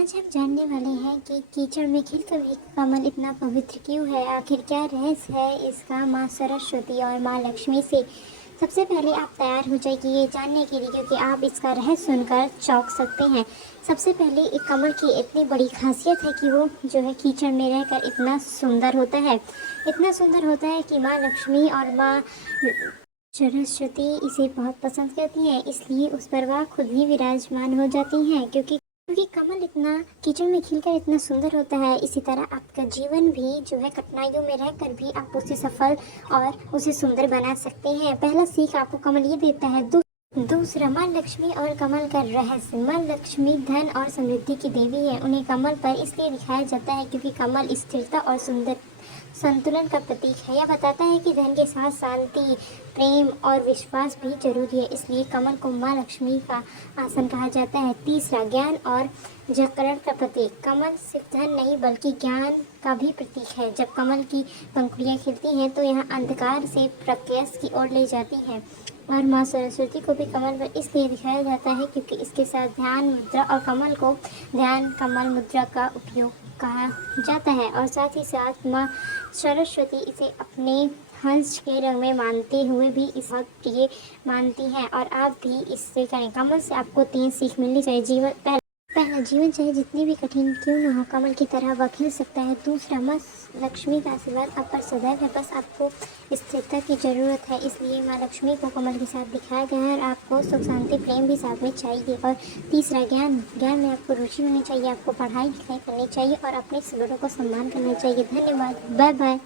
आज हम जानने वाले हैं कि कीचड़ में खिलकर भी कमल इतना पवित्र क्यों है। आखिर क्या रहस्य है इसका माँ सरस्वती और माँ लक्ष्मी से। सबसे पहले आप तैयार हो जाइए ये जानने के लिए, क्योंकि आप इसका रहस्य सुनकर चौंक सकते हैं। सबसे पहले एक कमल की इतनी बड़ी खासियत है कि वो जो है कीचड़ में रहकर इतना सुंदर होता है। इतना सुंदर होता है कि माँ लक्ष्मी और माँ सरस्वती इसे बहुत पसंद करती हैं, इसलिए उस पर वह खुद ही विराजमान हो जाती हैं। क्योंकि कमल इतना कीचड़ में खिलकर इतना सुंदर होता है। इसी तरह आपका जीवन भी जो है कठिनाइयों में रहकर भी आप उसे सफल और उसे सुंदर बना सकते हैं। पहला सीख आपको कमल ये देता है। दूसरा, माँ लक्ष्मी और कमल का रहस्य। माँ लक्ष्मी धन और समृद्धि की देवी है। उन्हें कमल पर इसलिए दिखाया जाता है क्योंकि कमल स्थिरता और सुंदर संतुलन का प्रतीक है। यह बताता है कि धन के साथ शांति, प्रेम और विश्वास भी जरूरी है, इसलिए कमल को माँ लक्ष्मी का आसन कहा जाता है। तीसरा, ज्ञान और जागरण का प्रतीक। कमल सिर्फ धन नहीं बल्कि ज्ञान का भी प्रतीक है। जब कमल की पंखुड़ियाँ खिलती हैं तो यह अंधकार से प्रकाश की ओर ले जाती हैं। और माँ सरस्वती को भी कमल पर इसलिए दिखाया जाता है क्योंकि इसके साथ ध्यान मुद्रा और कमल को ध्यान कमल मुद्रा का उपयोग कहा जाता है। और साथ ही साथ माँ सरस्वती इसे अपने हंस के रंग में मानते हुए भी इस बहुत प्रिय मानती हैं। और आप भी इससे करें। कमल से आपको 3 सीख मिलनी चाहिए। पहला, जीवन चाहे जितनी भी कठिन क्यों न हो, कमल की तरह वह खिल सकता है। दूसरा, माँ लक्ष्मी का आशीर्वाद आप पर सदैव है, बस आपको स्थिरता की ज़रूरत है, इसलिए माँ लक्ष्मी को कमल के साथ दिखाया गया है और आपको सुख शांति प्रेम भी साथ में चाहिए। और तीसरा, ज्ञान में आपको रुचि होनी चाहिए, आपको पढ़ाई लिखाई करनी चाहिए और अपने बड़ों को सम्मान करना चाहिए। धन्यवाद, बाय बाय।